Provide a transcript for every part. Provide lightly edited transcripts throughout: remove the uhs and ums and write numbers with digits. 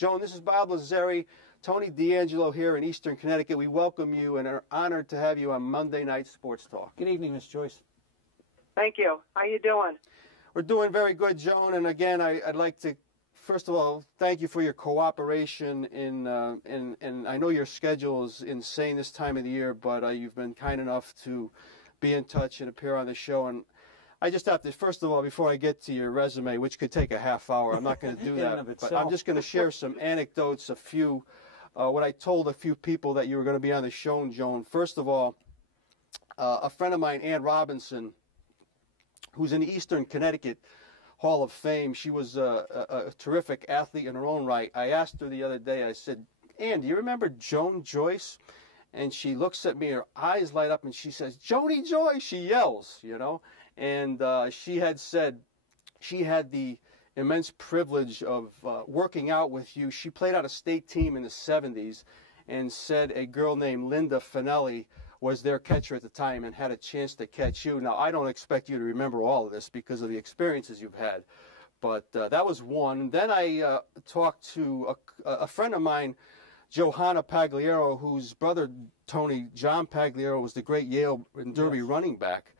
Joan, this is Bob Lazzari, Tony D'Angelo here in Eastern Connecticut. We welcome you and are honored to have you on Monday Night Sports Talk. Good evening, Miss Joyce. Thank you. How you doing? We're doing very good, Joan. And again, I'd like to, first of all, thank you for your cooperation in I know your schedule is insane this time of the year, but you've been kind enough to be in touch and appear on the show. And I just have to, first of all, before I get to your resume, which could take a half hour, I'm not going to do that, but I'm just going to share some anecdotes, what I told a few people that you were going to be on the show, Joan. First of all, a friend of mine, Ann Robinson, who's in the Eastern Connecticut Hall of Fame. She was a terrific athlete in her own right. I asked her the other day, I said, Ann, do you remember Joan Joyce? And she looks at me, her eyes light up, and she says, Joni Joyce, she yells, you know. And she had said she had the immense privilege of working out with you. She played on a state team in the 70s and said a girl named Linda Finelli was their catcher at the time and had a chance to catch you. Now, I don't expect you to remember all of this because of the experiences you've had, but that was one. Then I talked to a friend of mine, Johanna Pagliaro, whose brother, Tony, John Pagliaro, was the great Yale and Derby running back.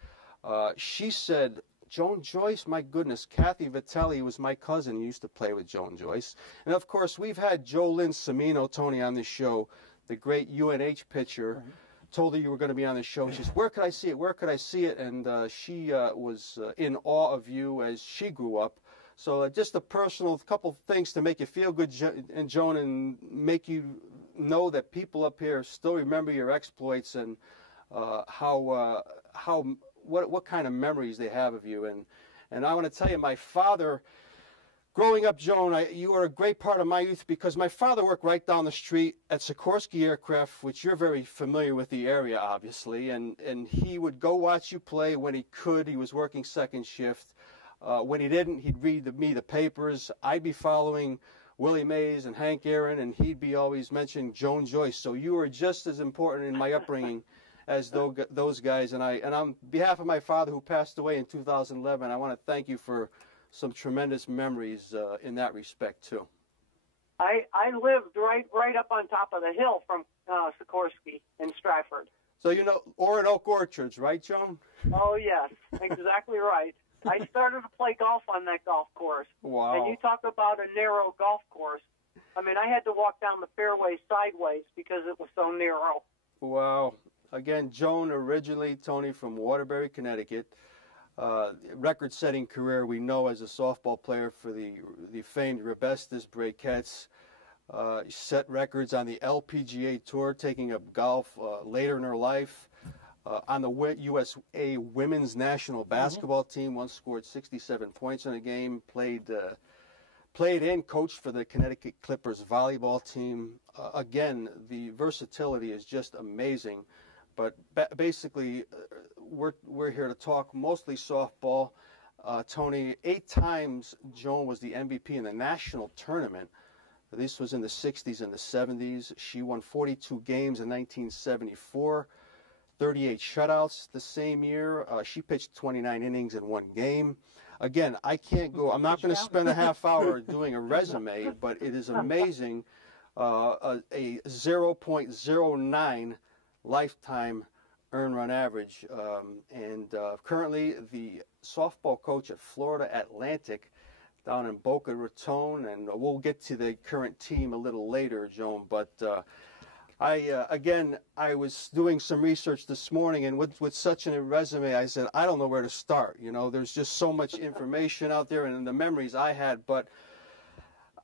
She said, Joan Joyce, my goodness, Kathy Vitelli was my cousin who used to play with Joan Joyce. And, of course, we've had Jolynn Semino, Tony, on this show, the great UNH pitcher. Mm-hmm. Told her you were going to be on the show. She said, where could I see it? Where could I see it? And she was in awe of you as she grew up. So just a personal couple things to make you feel good, and Joan, and make you know that people up here still remember your exploits and what kind of memories they have of you. And I want to tell you, my father, growing up, Joan, you were a great part of my youth because my father worked right down the street at Sikorsky Aircraft, which you're very familiar with the area, obviously, and he would go watch you play when he could. He was working second shift. When he didn't, he'd read me the papers. I'd be following Willie Mays and Hank Aaron, and he'd be always mentioning Joan Joyce. So you were just as important in my upbringing as those guys. And on behalf of my father, who passed away in 2011, I want to thank you for some tremendous memories in that respect, too. I lived right up on top of the hill from Sikorsky in Stratford. So you know Oak Orchards, right, Joan? Oh, yes, exactly right. I started to play golf on that golf course. Wow. And you talk about a narrow golf course. I mean, I had to walk down the fairway sideways because it was so narrow. Wow. Again, Joan originally, Tony, from Waterbury, Connecticut. Record-setting career, we know, as a softball player for the famed Rebestos Breakettes. Set records on the LPGA Tour, taking up golf later in her life. On the USA Women's National Basketball team, once scored 67 points in a game, played and coached for the Connecticut Clippers volleyball team. Again, the versatility is just amazing. But basically, we're here to talk mostly softball. Tony, 8 times Joan was the MVP in the national tournament. This was in the 60s and the 70s. She won 42 games in 1974, 38 shutouts the same year. She pitched 29 innings in 1 game. Again, I can't go. I'm not going to spend a half hour doing a resume, but it is amazing. A 0.09 lifetime earned run average, and currently the softball coach at Florida Atlantic down in Boca Raton, and we'll get to the current team a little later, Joan, but I was doing some research this morning, and with such a resume, I said, I don't know where to start. You know, there's just so much information out there and the memories I had, but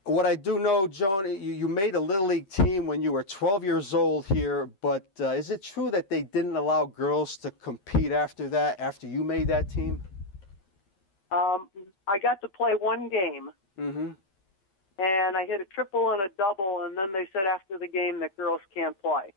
what I do know, Joan, you made a Little League team when you were 12 years old here, but is it true that they didn't allow girls to compete after that, after you made that team? I got to play 1 game, and I hit a triple and a double, and then they said after the game that girls can't play.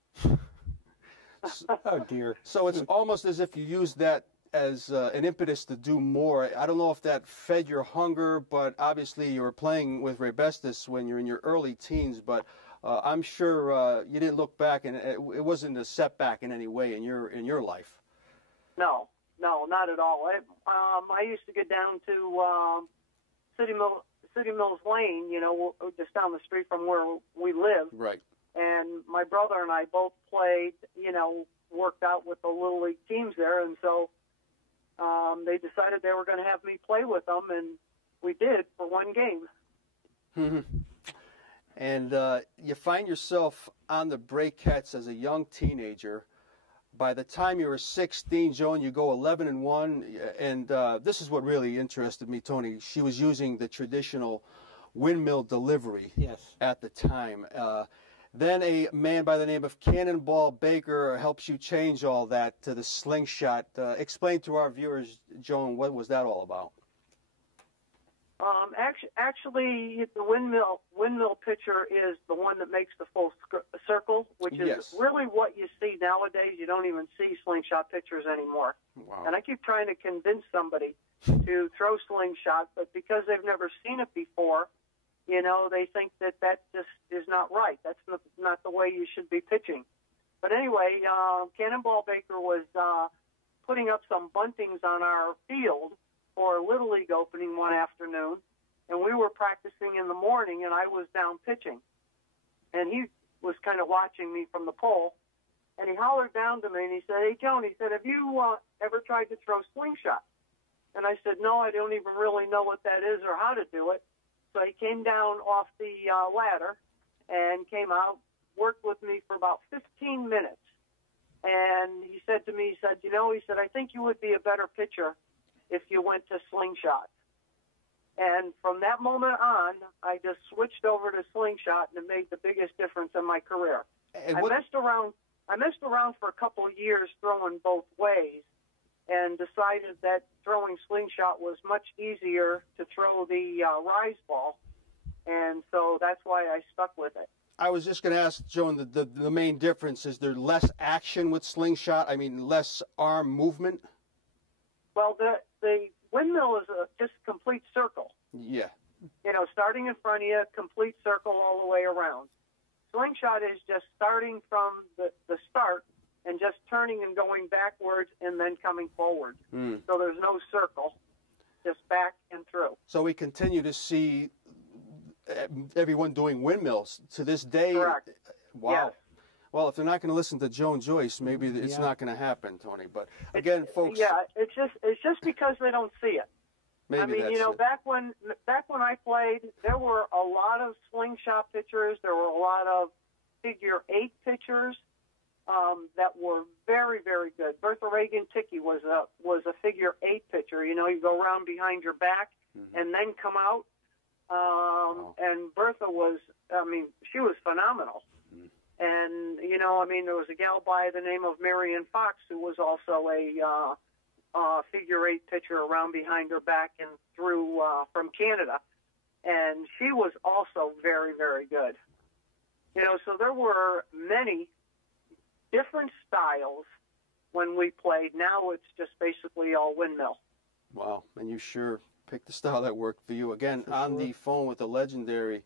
Oh, dear. So it's almost as if you used that as an impetus to do more. I don't know if that fed your hunger, but obviously you were playing with Rebestos when you're in your early teens, but I'm sure you didn't look back, and it wasn't a setback in any way in your life. No, not at all. I used to get down to City Mills Lane, you know, just down the street from where we live. Right. And my brother and I both played, you know, worked out with the Little League teams there. And so they decided they were going to have me play with them, and we did for one game. Mm-hmm. And you find yourself on the Breakettes as a young teenager. By the time you were 16, Joan, you go 11-1, and this is what really interested me, Tony. She was using the traditional windmill delivery at the time. Then a man by the name of Cannonball Baker helps you change all that to the slingshot. Explain to our viewers, Joan, what was that all about? Actually, the windmill pitcher is the one that makes the full circle, which is really what you see nowadays. You don't even see slingshot pitchers anymore. Wow. And I keep trying to convince somebody to throw slingshot, but because they've never seen it before, you know, they think that just is not right. That's not the way you should be pitching. But anyway, Cannonball Baker was putting up some buntings on our field for a Little League opening one afternoon, and we were practicing in the morning, and I was down pitching. And he was kind of watching me from the pole, and he hollered down to me, and he said, "Hey, Joan," he said, "have you ever tried to throw slingshot?" And I said, "No, I don't even really know what that is or how to do it." So he came down off the ladder and came out, worked with me for about 15 minutes. And he said to me, he said, "You know," he said, "I think you would be a better pitcher if you went to slingshot." And from that moment on, I just switched over to slingshot, and it made the biggest difference in my career. I messed around for a couple of years throwing both ways, and decided that throwing slingshot was much easier to throw the rise ball, and so that's why I stuck with it. I was just going to ask, Joan, the main difference, is there less action with slingshot? I mean, less arm movement? Well, the windmill is just a complete circle. Yeah. You know, starting in front of you, complete circle all the way around. Slingshot is just starting from the start and just turning and going backwards and then coming forward. So there's no circle, just back and through. So we continue to see everyone doing windmills to this day. Correct. Wow. Yes. Well, if they're not going to listen to Joan Joyce, maybe it's not going to happen, Tony. But again, folks. Yeah, it's just because they don't see it. Maybe I mean, that's you know, it. back when I played, there were a lot of slingshot pitchers. There were a lot of figure eight pitchers that were very, very good. Bertha Reagan-Ticky was a figure eight pitcher. You know, you go around behind your back and then come out. And Bertha was, I mean, she was phenomenal. And, you know, I mean, there was a gal by the name of Marion Fox who was also a figure eight pitcher around behind her back and through from Canada. And she was also very, very good. You know, so there were many different styles when we played. Now it's just basically all windmill. Wow, and you sure picked the style that worked for you. Again, on the phone with the legendary,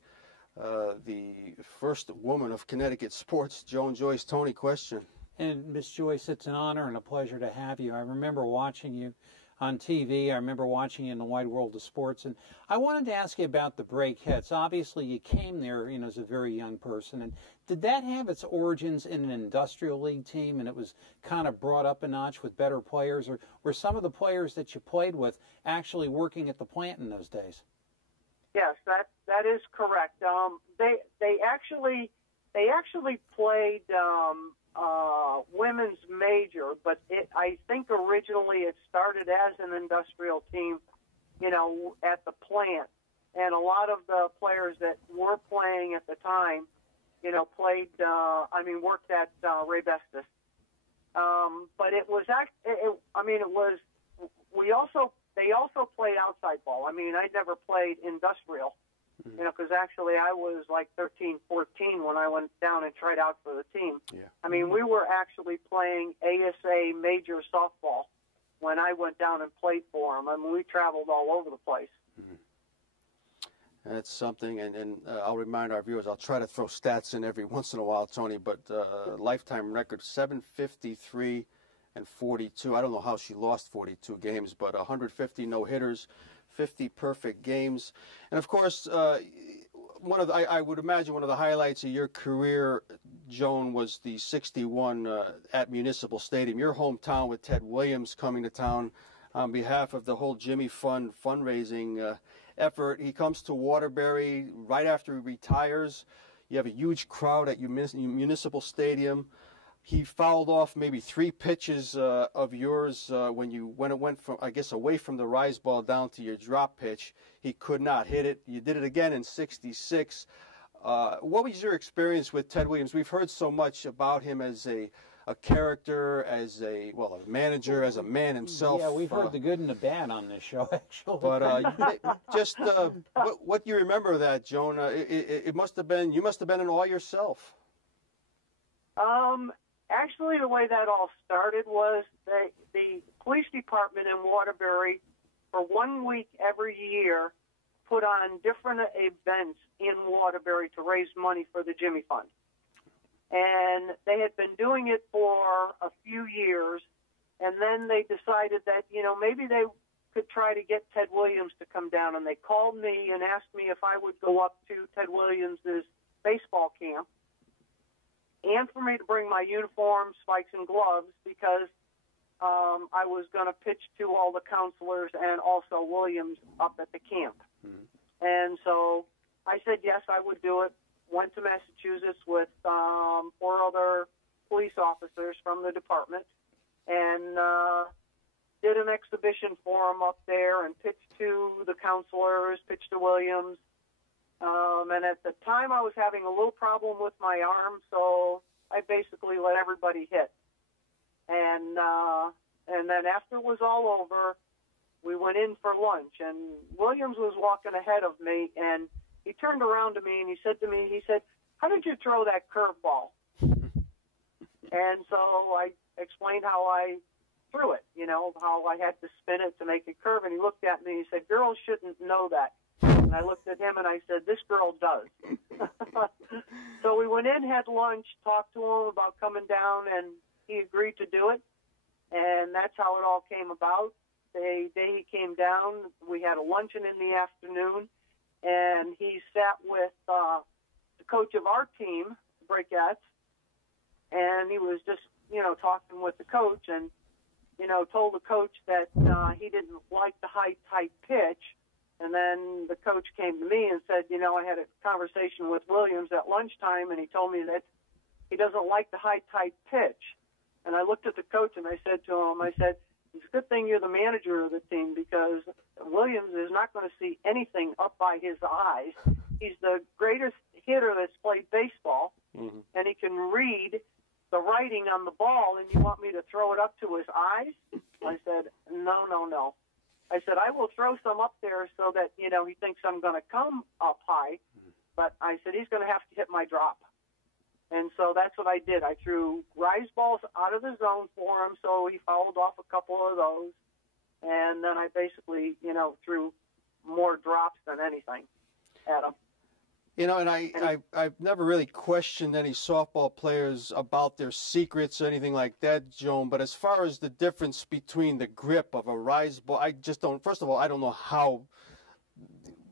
the first woman of Connecticut sports, Joan Joyce. Tony, question. And Miss Joyce, it's an honor and a pleasure to have you. I remember watching you on TV. I remember watching you in the wide world of sports. And I wanted to ask you about the Breakettes. Obviously, you came there, you know, as a very young person. And did that have its origins in an industrial league team, and it was kind of brought up a notch with better players? Or were some of the players that you played with actually working at the plant in those days? Yes, that is correct. They actually played women's major, but I think originally it started as an industrial team, you know, at the plant. And a lot of the players that were playing at the time, you know, worked at Ray Bestis. But it was, they also played outside ball. I mean, I never played industrial, you know, because actually I was like 13, 14 when I went down and tried out for the team. Yeah. I mean, we were actually playing ASA major softball when I went down and played for them. I mean, we traveled all over the place. That's something, and I'll remind our viewers, I'll try to throw stats in every once in a while, Tony, but lifetime record, 753 and 42. I don't know how she lost 42 games, but 150 no-hitters, 50 perfect games. And of course, I would imagine one of the highlights of your career, Joan, was the 61 at Municipal Stadium, your hometown, with Ted Williams coming to town on behalf of the whole Jimmy Fund fundraising effort. He comes to Waterbury right after he retires. You have a huge crowd at Municipal Stadium. He fouled off maybe 3 pitches of yours when it went from, I guess, away from the rise ball down to your drop pitch. He could not hit it. You did it again in 66. What was your experience with Ted Williams? We've heard so much about him as a character, as a manager, as a man himself. Yeah, we've heard the good and the bad on this show, actually. But just what you remember of that, Joan? It must have been, you must have been in awe yourself. Actually, the way that all started was the police department in Waterbury, for 1 week every year, put on different events in Waterbury to raise money for the Jimmy Fund. And they had been doing it for a few years, and then they decided that, maybe they could try to get Ted Williams to come down. And they called me and asked me if I would go up to Ted Williams' baseball camp, and for me to bring my uniform, spikes, and gloves, because I was going to pitch to all the counselors and also Williams up at the camp. Mm-hmm. And so I said yes, I would do it. Went to Massachusetts with 4 other police officers from the department, and did an exhibition for them up there and pitched to the counselors, pitched to Williams. And at the time, I was having a little problem with my arm, so I basically let everybody hit. And then after it was all over, we went in for lunch, and Williams was walking ahead of me, and he turned around to me and he said, "How did you throw that curveball?" And so I explained how I threw it, how I had to spin it to make it curve. And he looked at me and he said, "Girls shouldn't know that." And I looked at him and I said, "This girl does." So we went in, had lunch, talked to him about coming down, and he agreed to do it. And that's how it all came about. The day he came down, we had a luncheon in the afternoon, and he sat with the coach of our team, the Breakettes, and he was just, talking with the coach, and, told the coach that he didn't like the high tight pitch. And then the coach came to me and said, I had a conversation with Williams at lunchtime, and he told me that he doesn't like the high tight pitch. And I looked at the coach and I said to him, "It's a good thing you're the manager of the team, because Williams is not going to see anything up by his eyes. He's the greatest hitter that's played baseball, mm-hmm. and he can read the writing on the ball, and you want me to throw it up to his eyes?" I said, No. I said, "I will throw some up there so that, he thinks I'm going to come up high, but I said, he's going to have to hit my drop." And so that's what I did. I threw rise balls out of the zone for him, so he fouled off a couple of those. And then I basically, threw more drops than anything at him. And I've never really questioned any softball players about their secrets or anything like that, Joan. But as far as the difference between the grip of a rise ball, I just don't. First of all, I don't know how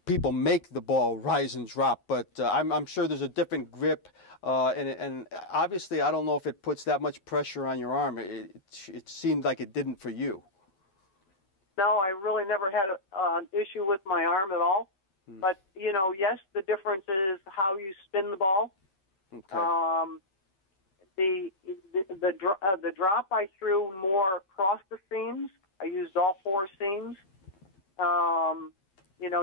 people make the ball rise and drop, but I'm sure there's a different grip. And obviously, I don't know if it puts that much pressure on your arm. It seemed like it didn't for you. No, I really never had an issue with my arm at all. But, yes, the difference is how you spin the ball. Okay. The drop I threw more across the seams. I used all 4 seams.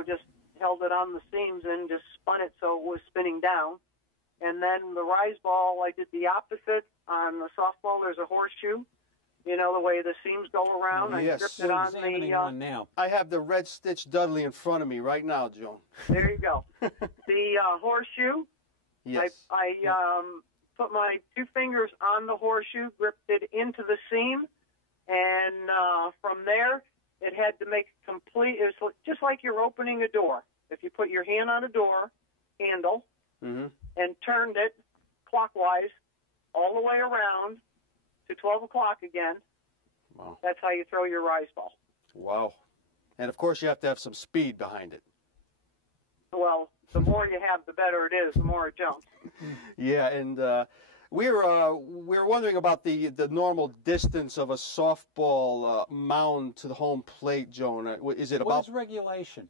Just held it on the seams and just spun it so it was spinning down. And then the rise ball, I did the opposite. On the softball, there's a horseshoe. The way the seams go around. Yes. I gripped it on now. I have the red stitch Dudley in front of me right now, Joan. There you go. The horseshoe. Yes. I put my 2 fingers on the horseshoe, gripped it into the seam, and from there, it had to make complete. It was just like you're opening a door. If you put your hand on a door handle, mm-hmm. and turned it clockwise all the way around to 12 o'clock again. Wow. That's how you throw your rise ball. Wow. And, of course, you have to have some speed behind it. Well, the more you have, the better it is, the more it jumps. Yeah, and we're wondering about the normal distance of a softball mound to the home plate, Joan. Is it about... What is regulation?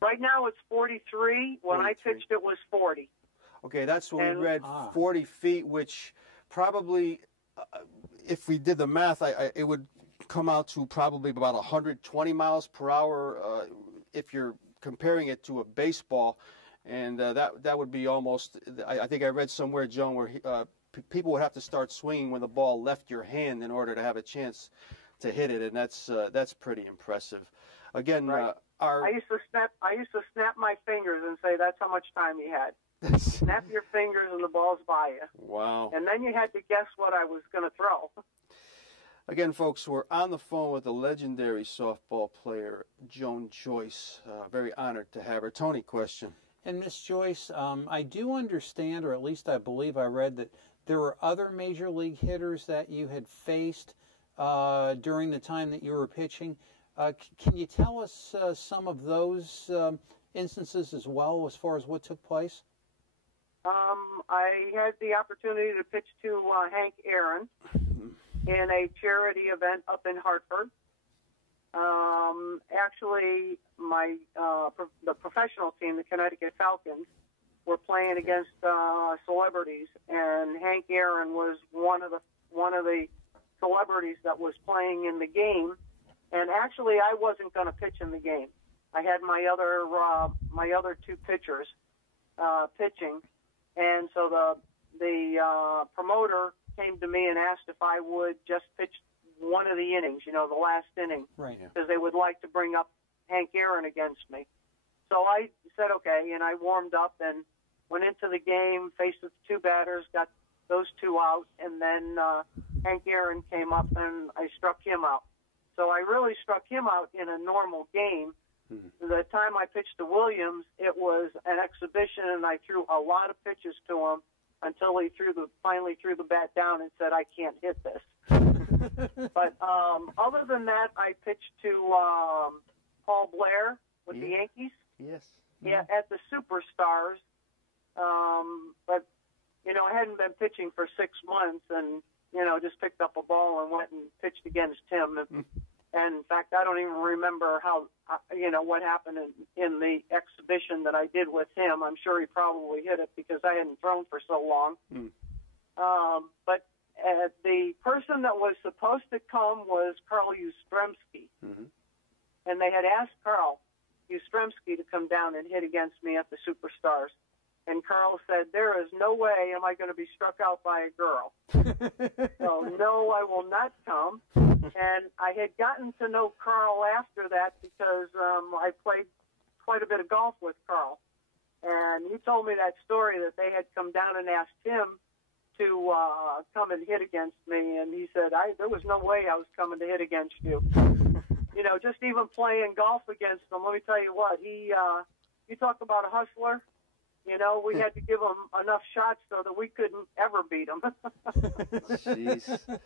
Right now it's 43. When 43. I pitched, it was 40. Okay, that's what we read, Ah. 40 feet, which probably, if we did the math, it would come out to probably about 120 miles per hour if you're comparing it to a baseball. And that would be almost, I think I read somewhere, Joan, where people would have to start swinging when the ball left your hand in order to have a chance to hit it, and that's pretty impressive. Again, Right. I used to snap my fingers and say that's how much time you had. Snap your fingers and the ball's by you. Wow. And then you had to guess what I was going to throw. Again, folks, we're on the phone with the legendary softball player, Joan Joyce. Very honored to have her. Tony, question. And Miss Joyce, I do understand, or at least I believe I read, that there were other major league hitters that you had faced during the time that you were pitching. Can you tell us some of those instances as well, as far as what took place? I had the opportunity to pitch to Hank Aaron in a charity event up in Hartford. Actually, the professional team, the Connecticut Falcons, were playing against celebrities, and Hank Aaron was one of the celebrities that was playing in the game. And actually, I wasn't going to pitch in the game. I had my other two pitchers pitching, and so the promoter came to me and asked if I would just pitch one of the innings, the last inning, Right. because they would like to bring up Hank Aaron against me. So I said okay, and I warmed up and went into the game, faced the two batters, got those two out, and then Hank Aaron came up and I struck him out. So I really struck him out in a normal game. Mm-hmm. The time I pitched to Williams, it was an exhibition, and I threw a lot of pitches to him until he finally threw the bat down and said, "I can't hit this." But other than that, I pitched to Paul Blair with the Yankees. Yes. Yeah, at the Superstars. But, I hadn't been pitching for 6 months and, just picked up a ball and went and pitched against him. And in fact, I don't even remember how, what happened in the exhibition that I did with him. I'm sure he probably hit it because I hadn't thrown for so long. But the person that was supposed to come was Carl Yastrzemski. Mm-hmm. And they had asked Carl Yastrzemski to come down and hit against me at the Superstars. And Carl said, "There is no way am I going to be struck out by a girl." So, no, I will not come. And I had gotten to know Carl after that because I played quite a bit of golf with Carl. And he told me that story that they had come down and asked him to come and hit against me. And he said, there was no way I was coming to hit against you. Just even playing golf against him, let me tell you what, you talk about a hustler. We had to give him enough shots so that we couldn't ever beat him. Jeez.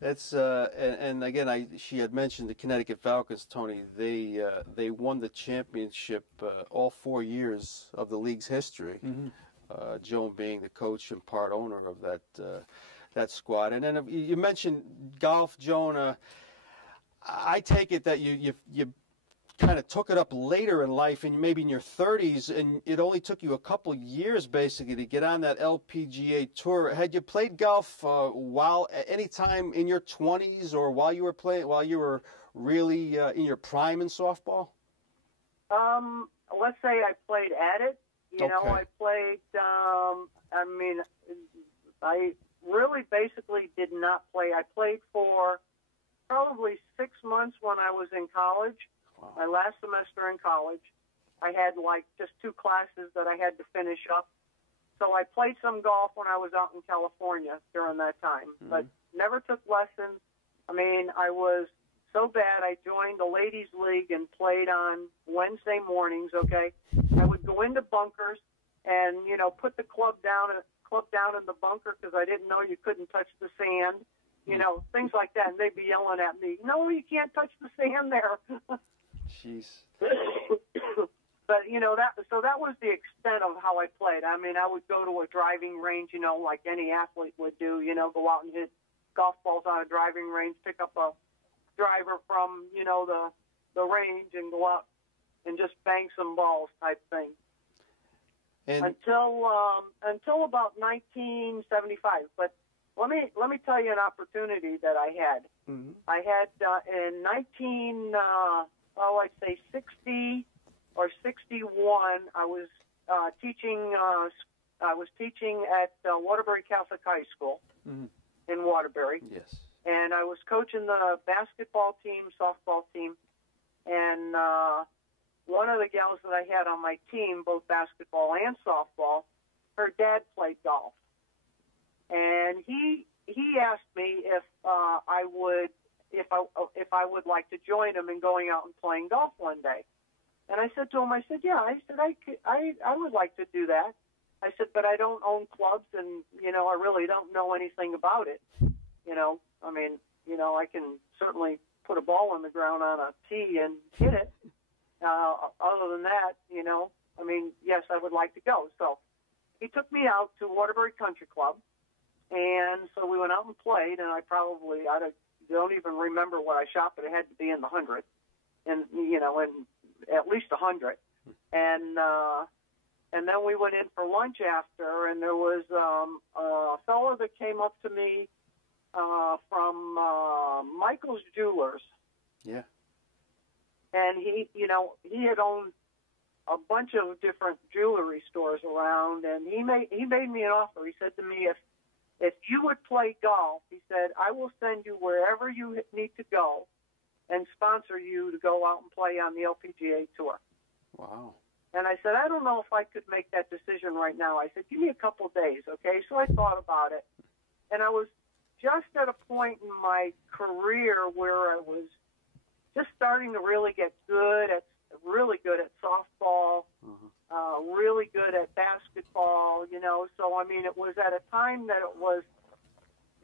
That's and again, she had mentioned the Connecticut Falcons, Tony. They won the championship all 4 years of the league's history. Mm-hmm. Joan being the coach and part owner of that squad. And then you mentioned golf, Joan. I take it that you kind of took it up later in life, and maybe in your 30s, and it only took you a couple years basically to get on that LPGA tour. Had you played golf any time in your 20s or while you were really in your prime in softball? Let's say I played at it. I played. I really basically did not play. I played for probably 6 months when I was in college. Wow. My last semester in college, I had just 2 classes that I had to finish up. So I played some golf when I was out in California during that time, but never took lessons. I was so bad I joined the ladies' league and played on Wednesday mornings, okay? I would go into bunkers and, put the club down in the bunker because I didn't know you couldn't touch the sand. you know, things like that. And they'd be yelling at me, no, you can't touch the sand there. Jeez. But, you know, that was the extent of how I played. I mean, I would go to a driving range, you know, like any athlete would do, you know, go out and hit golf balls on a driving range, pick up a driver from, you know, the range and go out and just bang some balls type thing. And until about 1975. But let me tell you an opportunity that I had. Mm-hmm. I had in 60 or 61. I was teaching. I was teaching at Waterbury Catholic High School in Waterbury. Yes. And I was coaching the basketball team, softball team, and one of the gals that I had on my team, both basketball and softball, her dad played golf, and he asked me if I would like to join him in going out and playing golf one day. And I said to him, I said, yeah, I said I would like to do that. I said, but I don't own clubs, and you know, I really don't know anything about it. You know, I mean, you know, I can certainly put a ball on the ground on a tee and hit it. Other than that, you know, I mean, yes, I would like to go. So he took me out to Waterbury Country Club, and so we went out and played, and I don't even remember what I shot, but it had to be in the 100, and, you know, and at least 100. And then we went in for lunch after, and there was a fellow that came up to me from Michael's Jewelers. Yeah. And he had owned a bunch of different jewelry stores around, and he made me an offer. He said to me, if you would play golf, he said, I will send you wherever you need to go and sponsor you to go out and play on the LPGA Tour. Wow. And I said, I don't know if I could make that decision right now. I said, give me a couple days, okay? So I thought about it. And I was just at a point in my career where I was just starting to really get really good at softball, really good at basketball, you know. So, I mean, it was at a time that it was,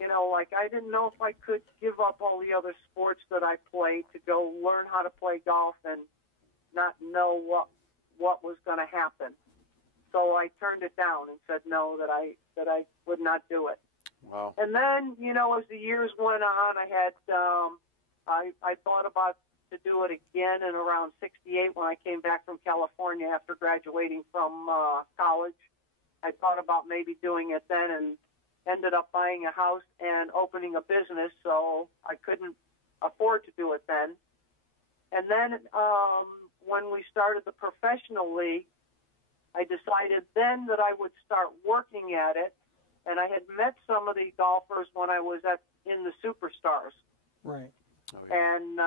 you know, like I didn't know if I could give up all the other sports that I played to go learn how to play golf and not know what was going to happen. So I turned it down and said no, that I would not do it. Wow. And then, you know, as the years went on, I had I thought about to do it again in around 68 when I came back from California after graduating from college. I thought about maybe doing it then, and ended up buying a house and opening a business, so I couldn't afford to do it then. And then when we started the professional league, I decided then that I would start working at it, and I had met some of the golfers when I was in the Superstars. Right. Oh, yeah. And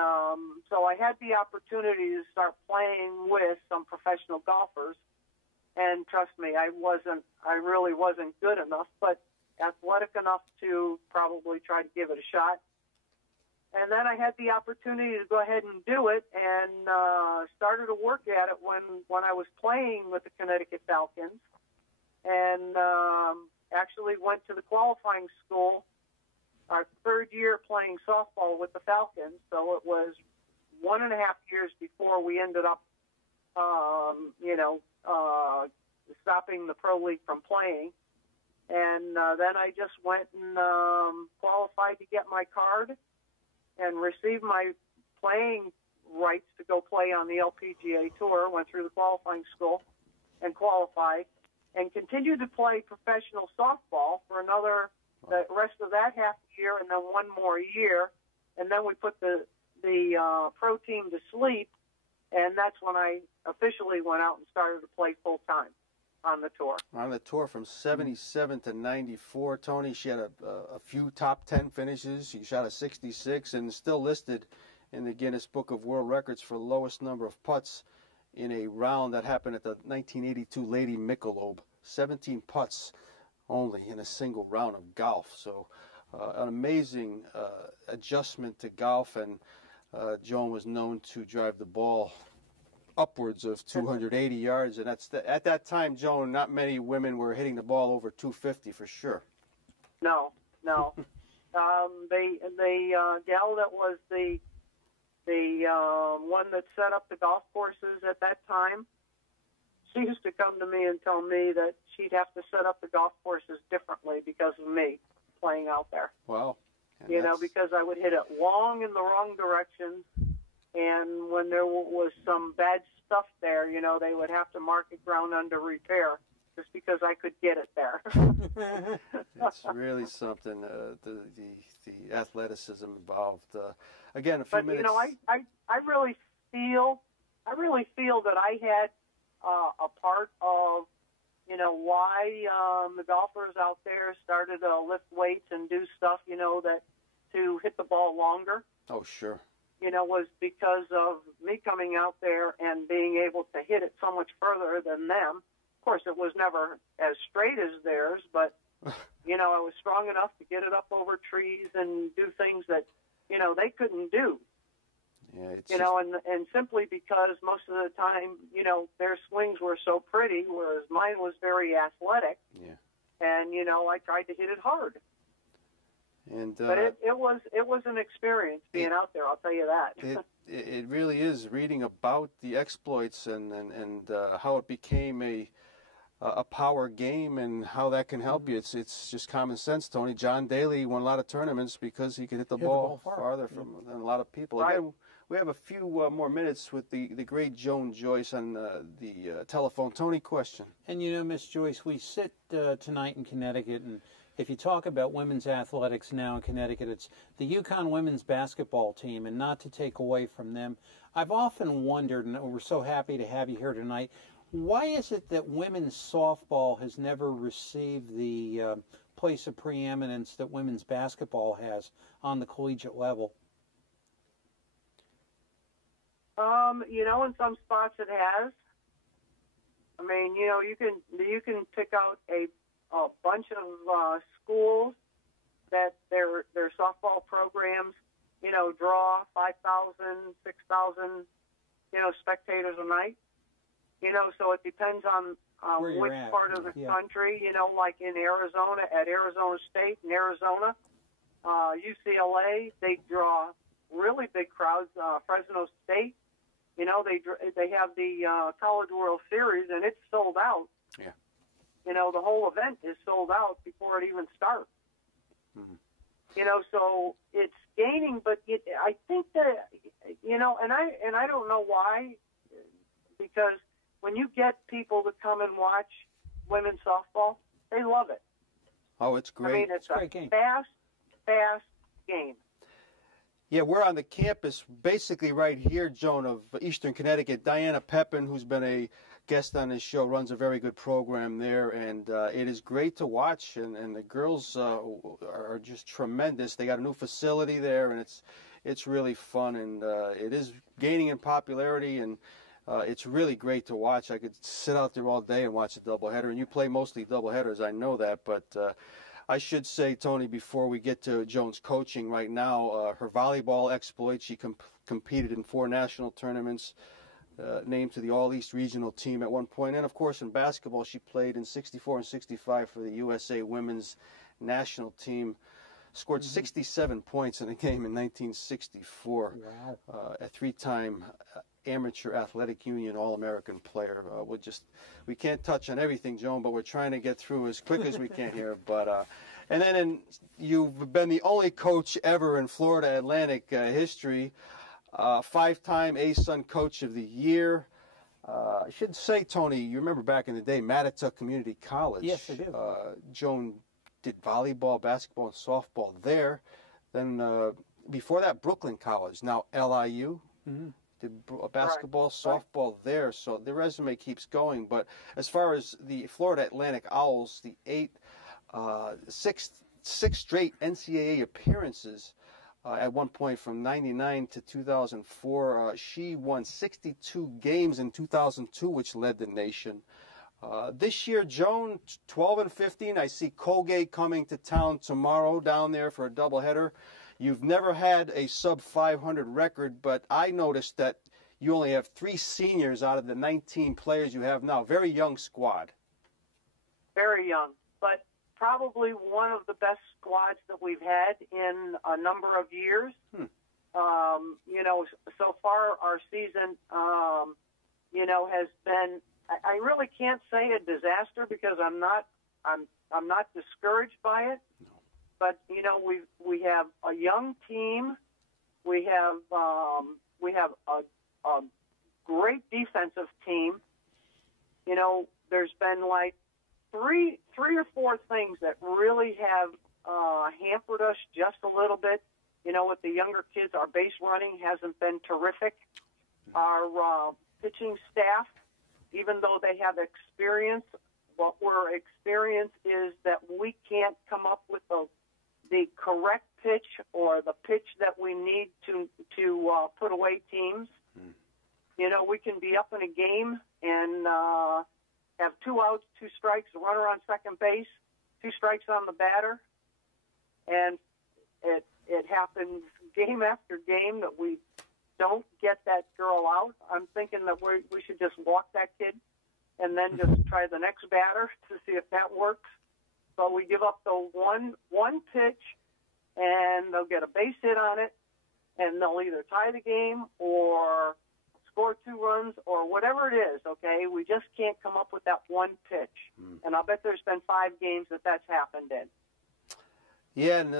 so I had the opportunity to start playing with some professional golfers. And trust me, I really wasn't good enough, but athletic enough to probably try to give it a shot. And then I had the opportunity to go ahead and do it, and started to work at it when I was playing with the Connecticut Falcons, and actually went to the qualifying school our third year playing softball with the Falcons. So it was 1.5 years before we ended up, stopping the pro league from playing. And then I just went and qualified to get my card and received my playing rights to go play on the LPGA Tour, went through the qualifying school and qualified, and continued to play professional softball for the rest of that half year and then one more year. And then we put the pro team to sleep, and that's when I officially went out and started to play full-time on the tour. On the tour from 77 to 94, Tony, she had a few top 10 finishes. She shot a 66 and is still listed in the Guinness Book of World Records for the lowest number of putts in a round that happened at the 1982 Lady Michelob. 17 putts only in a single round of golf. So an amazing adjustment to golf, and Joan was known to drive the ball upwards of 280 yards, and at that time, Joan, not many women were hitting the ball over 250 for sure. No. The gal that was the one that set up the golf courses at that time, she used to come to me and tell me that she'd have to set up the golf courses differently because of me playing out there. Wow. And you know, because I would hit it long in the wrong direction, and when there was some bad stuff there, you know, they would have to mark it ground under repair just because I could get it there. It's really something, the athleticism involved. Again, a few minutes. But, you know, I really feel that I had a part of, you know, why the golfers out there started to lift weights and do stuff, you know, that to hit the ball longer. Oh, sure. You know, was because of me coming out there and being able to hit it so much further than them. Of course, it was never as straight as theirs, but, you know, I was strong enough to get it up over trees and do things that, you know, they couldn't do. Yeah, it's you know, and simply because most of the time, you know, their swings were so pretty, whereas mine was very athletic. Yeah. And, you know, I tried to hit it hard. And but it was an experience being out there, I'll tell you that. It really is, reading about the exploits and how it became a power game and how that can help you. It's just common sense, Tony. John Daly won a lot of tournaments because he could hit the ball farther than a lot of people. Right. Again, we have a few more minutes with the great Joan Joyce on the telephone. Tony, question. And you know, Miss Joyce, we sit tonight in Connecticut, and if you talk about women's athletics now in Connecticut, it's the Yukon women's basketball team, and not to take away from them. I've often wondered, and we're so happy to have you here tonight, why is it that women's softball has never received the place of preeminence that women's basketball has on the collegiate level? You know, in some spots it has. I mean, you know, you can pick out a bunch of schools that their softball programs, you know, draw 5,000, 6,000, you know, spectators a night. You know, so it depends on which part of the country. You know, like in Arizona, at Arizona State in Arizona, UCLA, they draw really big crowds. Fresno State, you know, they have the College World Series, and it's sold out. Yeah. You know, the whole event is sold out before it even starts. Mm-hmm. You know, so it's gaining, but I think that, you know, and I don't know why, because when you get people to come and watch women's softball, they love it. Oh, it's great. I mean, it's a great game. fast game. Yeah, we're on the campus basically right here, Joan, of Eastern Connecticut. Diana Pepin, who's been a guest on this show, runs a very good program there, and it is great to watch, and the girls are just tremendous. They got a new facility there, and it's really fun, and it is gaining in popularity, and it's really great to watch. I could sit out there all day and watch a doubleheader, and you play mostly doubleheaders, I know that, but I should say, Tony, before we get to Joan's coaching right now, her volleyball exploits, she competed in 4 national tournaments, named to the All-East regional team at one point. And, of course, in basketball, she played in 64 and 65 for the USA women's national team. Scored 67 points in a game in 1964. Wow. A 3-time Amateur Athletic Union All-American player. We can't touch on everything, Joan, but we're trying to get through as quick as we can here. But and then you've been the only coach ever in Florida Atlantic history, 5-time ASUN Coach of the Year. I should say, Tony, you remember back in the day, Mattituck Community College. Yes, I do. Joan did volleyball, basketball, and softball there. Then before that, Brooklyn College, now LIU. Mm-hmm. Did basketball, softball there, so the resume keeps going. But as far as the Florida Atlantic Owls, the 6 straight NCAA appearances at one point from 99 to 2004. She won 62 games in 2002, which led the nation. This year, Joan, 12 and 15. I see Colgate coming to town tomorrow down there for a doubleheader. You've never had a sub-500 record, but I noticed that you only have 3 seniors out of the 19 players you have now. Very young squad. Very young. But probably one of the best squads that we've had in a number of years. You know, so far our season, you know, has been, I really can't say a disaster because I'm not discouraged by it. But, you know, we have a young team. We have a great defensive team. You know, there's been like three or four things that really have hampered us just a little bit. You know, with the younger kids, our base running hasn't been terrific. Our pitching staff, even though they have experience, what we're experienced is that we can't come up with the correct pitch or the pitch that we need to put away teams. You know, we can be up in a game and have 2 outs, 2 strikes, a runner on second base, 2 strikes on the batter, and it happens game after game that we don't get that girl out. I'm thinking that we should just walk that kid and then just try the next batter to see if that works. But we give up the one pitch, and they'll get a base hit on it, and they'll either tie the game or score 2 runs or whatever it is, okay? We just can't come up with that one pitch. And I'll bet there's been 5 games that's happened in. Yeah, and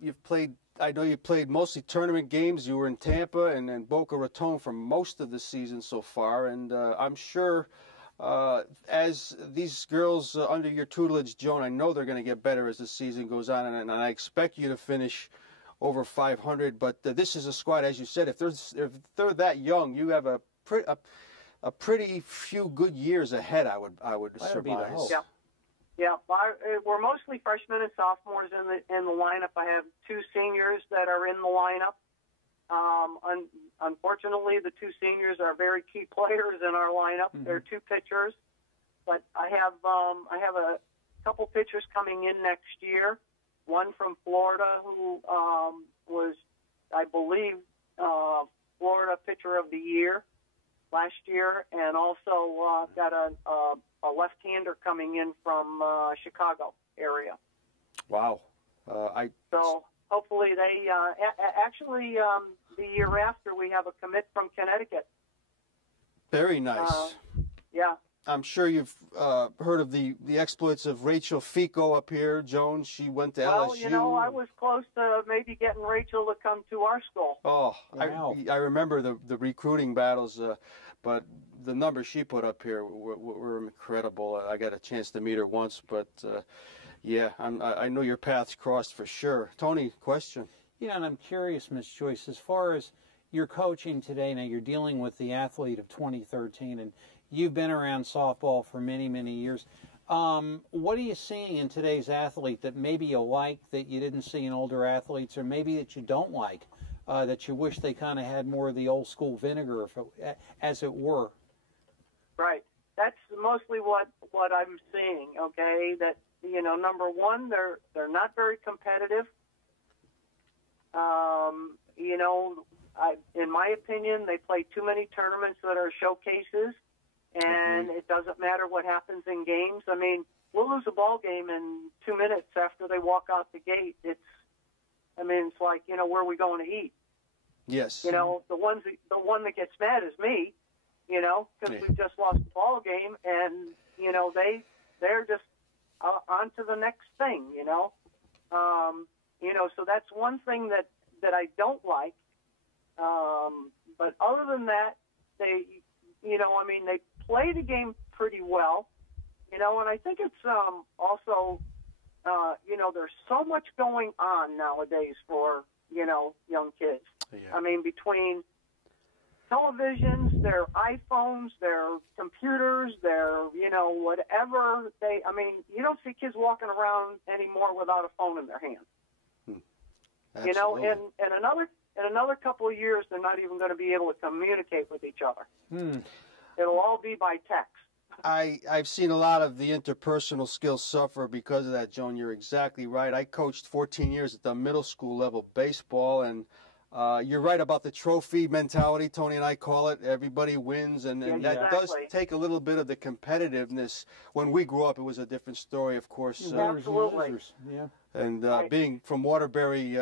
you've played, I know you played mostly tournament games. You were in Tampa and Boca Raton for most of the season so far, and I'm sure as these girls under your tutelage, Joan, I know they're going to get better as the season goes on, and I expect you to finish over 500. But this is a squad, as you said, if they're that young, you have a pretty few good years ahead. I would surmise. Yeah. We're mostly freshmen and sophomores in the lineup. I have 2 seniors that are in the lineup. Unfortunately, the 2 seniors are very key players in our lineup. They're 2 pitchers, but I have a couple pitchers coming in next year. One from Florida who was, I believe, Florida Pitcher of the Year last year, and also got a left-hander coming in from Chicago area. Wow. So hopefully they actually the year after we have a commit from Connecticut. Very nice. Yeah. I'm sure you've heard of the exploits of Rachel Fico up here, Joan. She went to LSU. Well, you know, I was close to maybe getting Rachel to come to our school. Oh, wow. I remember the recruiting battles, but the numbers she put up here were incredible. I got a chance to meet her once, but yeah, I know your paths crossed for sure. Tony, question? Yeah, and I'm curious, Ms. Joyce, as far as your coaching today, now you're dealing with the athlete of 2013, and you've been around softball for many, many years. What are you seeing in today's athlete that maybe you like that you didn't see in older athletes, or maybe that you don't like, that you wish they kind of had more of the old school vinegar, as it were? Right. That's mostly what I'm seeing, okay? That, you know, number one, they're not very competitive. You know, in my opinion, they play too many tournaments that are showcases, and it doesn't matter what happens in games. I mean, we'll lose a ball game in 2 minutes after they walk out the gate. It's like, you know, where are we going to eat? Yes. You know, the one that gets mad is me, you know, because we just lost the ball game, and, you know, they're just on to the next thing, you know. You know, so that's one thing that I don't like. But other than that, they, you know, I mean, they play the game pretty well, you know, and I think it's also, you know, there's so much going on nowadays for, you know, young kids. Yeah. I mean, between televisions, their iPhones, their computers, their, you know, whatever I mean, you don't see kids walking around anymore without a phone in their hand. You know, in another couple of years, they're not even going to be able to communicate with each other. It'll all be by text. I've seen a lot of the interpersonal skills suffer because of that, Joan. You're exactly right. I coached 14 years at the middle school level baseball, and You're right about the trophy mentality. Tony and I call it. Everybody wins, and that does take a little bit of the competitiveness. When we grew up, it was a different story, of course. Absolutely. Yeah. And being from Waterbury,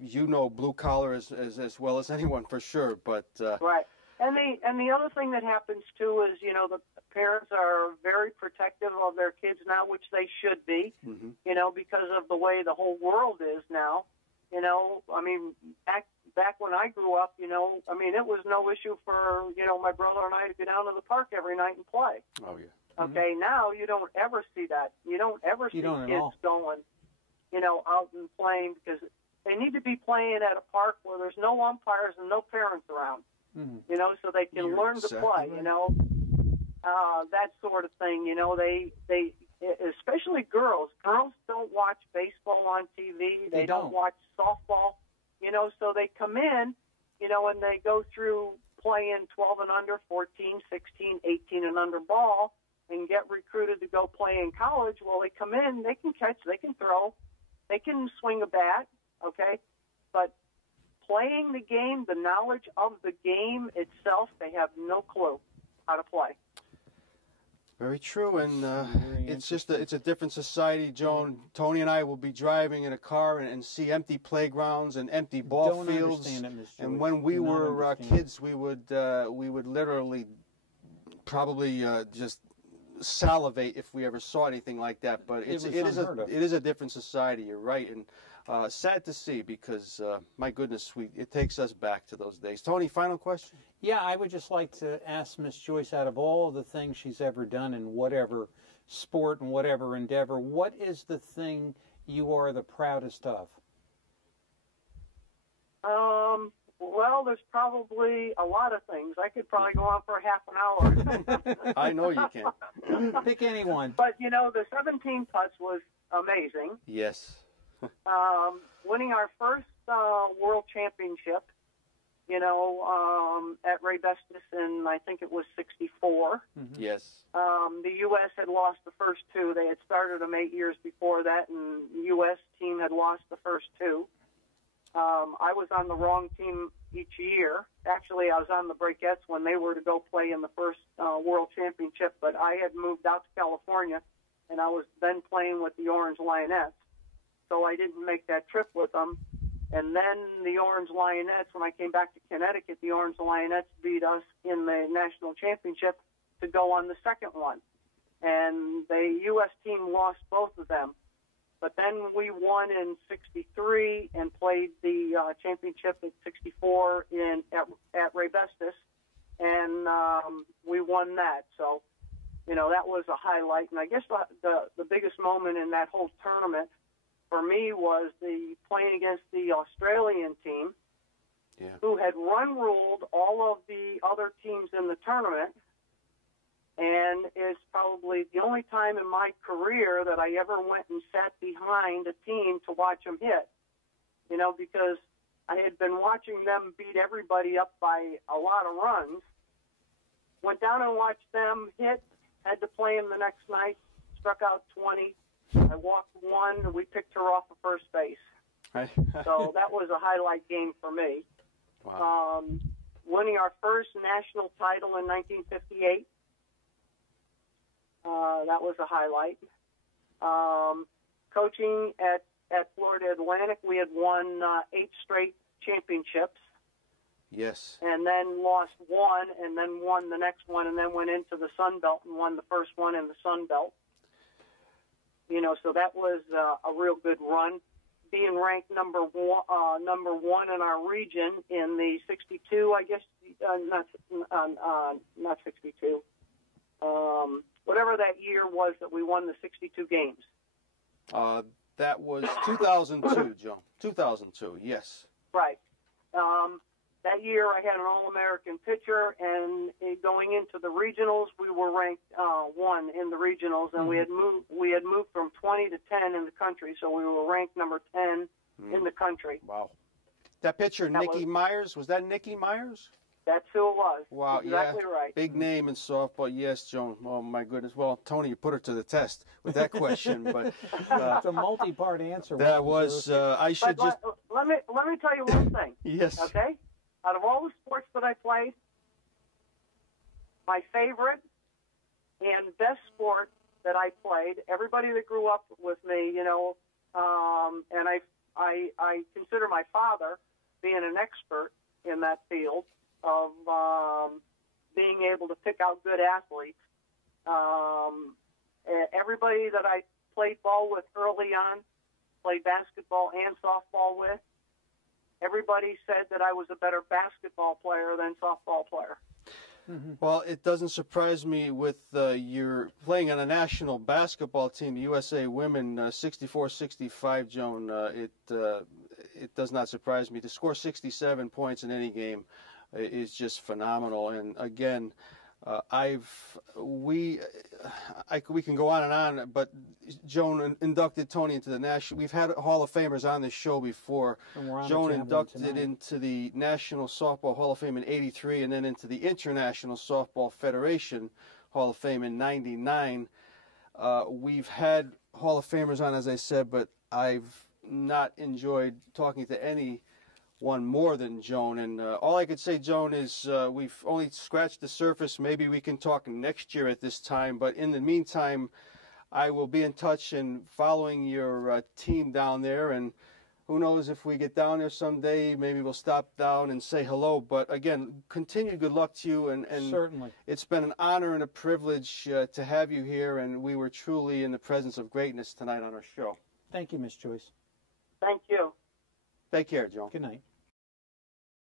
you know blue collar as well as anyone for sure. But right. And the other thing that happens too is, you know, the parents are very protective of their kids now, which they should be, you know, because of the way the whole world is now. You know, I mean, back when I grew up, you know, I mean, it was no issue for, you know, my brother and I to go down to the park every night and play. Oh, yeah. Okay, now you don't ever see that. You don't ever see kids going, you know, out and playing, because they need to be playing at a park where there's no umpires and no parents around, you know, so they can learn to play, you know, that sort of thing. You know, they especially girls. Girls don't watch baseball on TV. They don't watch softball, you know, so they come in, you know, and they go through playing 12 and under, 14, 16, 18 and under ball and get recruited to go play in college. Well, they come in, they can catch, they can throw, they can swing a bat, okay? But playing the game, the knowledge of the game itself, they have no clue how to play. Very true, and it's just it's a different society, Joan. Tony and I will be driving in a car and see empty playgrounds and empty ball fields. And when we were kids, we would literally probably just salivate if we ever saw anything like that. But it is a different society. You're right, and sad to see, because my goodness, it takes us back to those days. Tony, final question. Yeah, I would just like to ask Miss Joyce, out of all of the things she's ever done in whatever sport and whatever endeavor, what is the thing you are the proudest of? Well, there's probably a lot of things. I could probably go on for half an hour. I know you can. Pick anyone. But, you know, the 17 putts was amazing. Yes. Winning our first world championship, you know, at Ray Bestis in, I think it was 64. Yes. The U.S. had lost the first two. They had started them 8 years before that, and the U.S. team had lost the first two. I was on the wrong team each year. Actually, I was on the Breakettes when they were to go play in the first world championship, but I had moved out to California, and I was then playing with the Orange Lionettes, so I didn't make that trip with them. And then the Orange Lionettes, when I came back to Connecticut, the Orange Lionettes beat us in the national championship to go on the second one. And the U.S. team lost both of them. But then we won in 63 and played the championship in 64 at Ray Bestis, and we won that. So, you know, that was a highlight. And I guess the biggest moment in that whole tournament for me was the playing against the Australian team, who had run-ruled all of the other teams in the tournament, and it's probably the only time in my career that I ever went and sat behind a team to watch them hit, you know, because I had been watching them beat everybody up by a lot of runs, went down and watched them hit, had to play them the next night, struck out 20. I walked one, and we picked her off of first base. So that was a highlight game for me. Wow. Winning our first national title in 1958. That was a highlight. Coaching at Florida Atlantic, we had won 8 straight championships. Yes. And then lost one, and then won the next one, and then went into the Sun Belt and won the first one in the Sun Belt. You know, so that was a real good run. Being ranked number one in our region in the 62, I guess, not 62. Whatever that year was that we won the 62 games. That was 2002, Joe. 2002, yes. Right. That year I had an All-American pitcher, and going into the regionals, we were ranked 1 in the regionals, and we had moved from 20 to 10 in the country, so we were ranked number 10 in the country. Wow. That pitcher, Nicky Myers, was that Nicky Myers? That's who it was. Wow, exactly right. Big name in softball. Yes, Joan. Oh, my goodness. Well, Tony, you put her to the test with that question. But it's a multi-part answer. That was, I should but just... let me tell you one thing. Yes. Okay? Out of all the sports that I played, my favorite and best sport that I played, everybody that grew up with me, you know, and I consider my father being an expert in that field of being able to pick out good athletes. Everybody that I played ball with early on, played basketball and softball with, everybody said that I was a better basketball player than softball player. Mm-hmm. Well, it doesn't surprise me with you're playing on a national basketball team, USA Women, 64-65, Joan. It does not surprise me. To score 67 points in any game is just phenomenal. And again, we can go on and on, but Joan inducted Tony into the national. We've had Hall of Famers on this show before. Joan inducted into the National Softball Hall of Fame in '83, and then into the International Softball Federation Hall of Fame in '99. We've had Hall of Famers on, as I said, but I've not enjoyed talking to anyone more than Joan. And all I could say, Joan, is we've only scratched the surface. Maybe we can talk next year at this time. But in the meantime, I will be in touch and following your team down there. And who knows, if we get down there someday, maybe we'll stop down and say hello. But again, continued good luck to you. And certainly, it's been an honor and a privilege to have you here. And we were truly in the presence of greatness tonight on our show. Thank you, Miss Joyce. Thank you. Take care, Joan. Good night.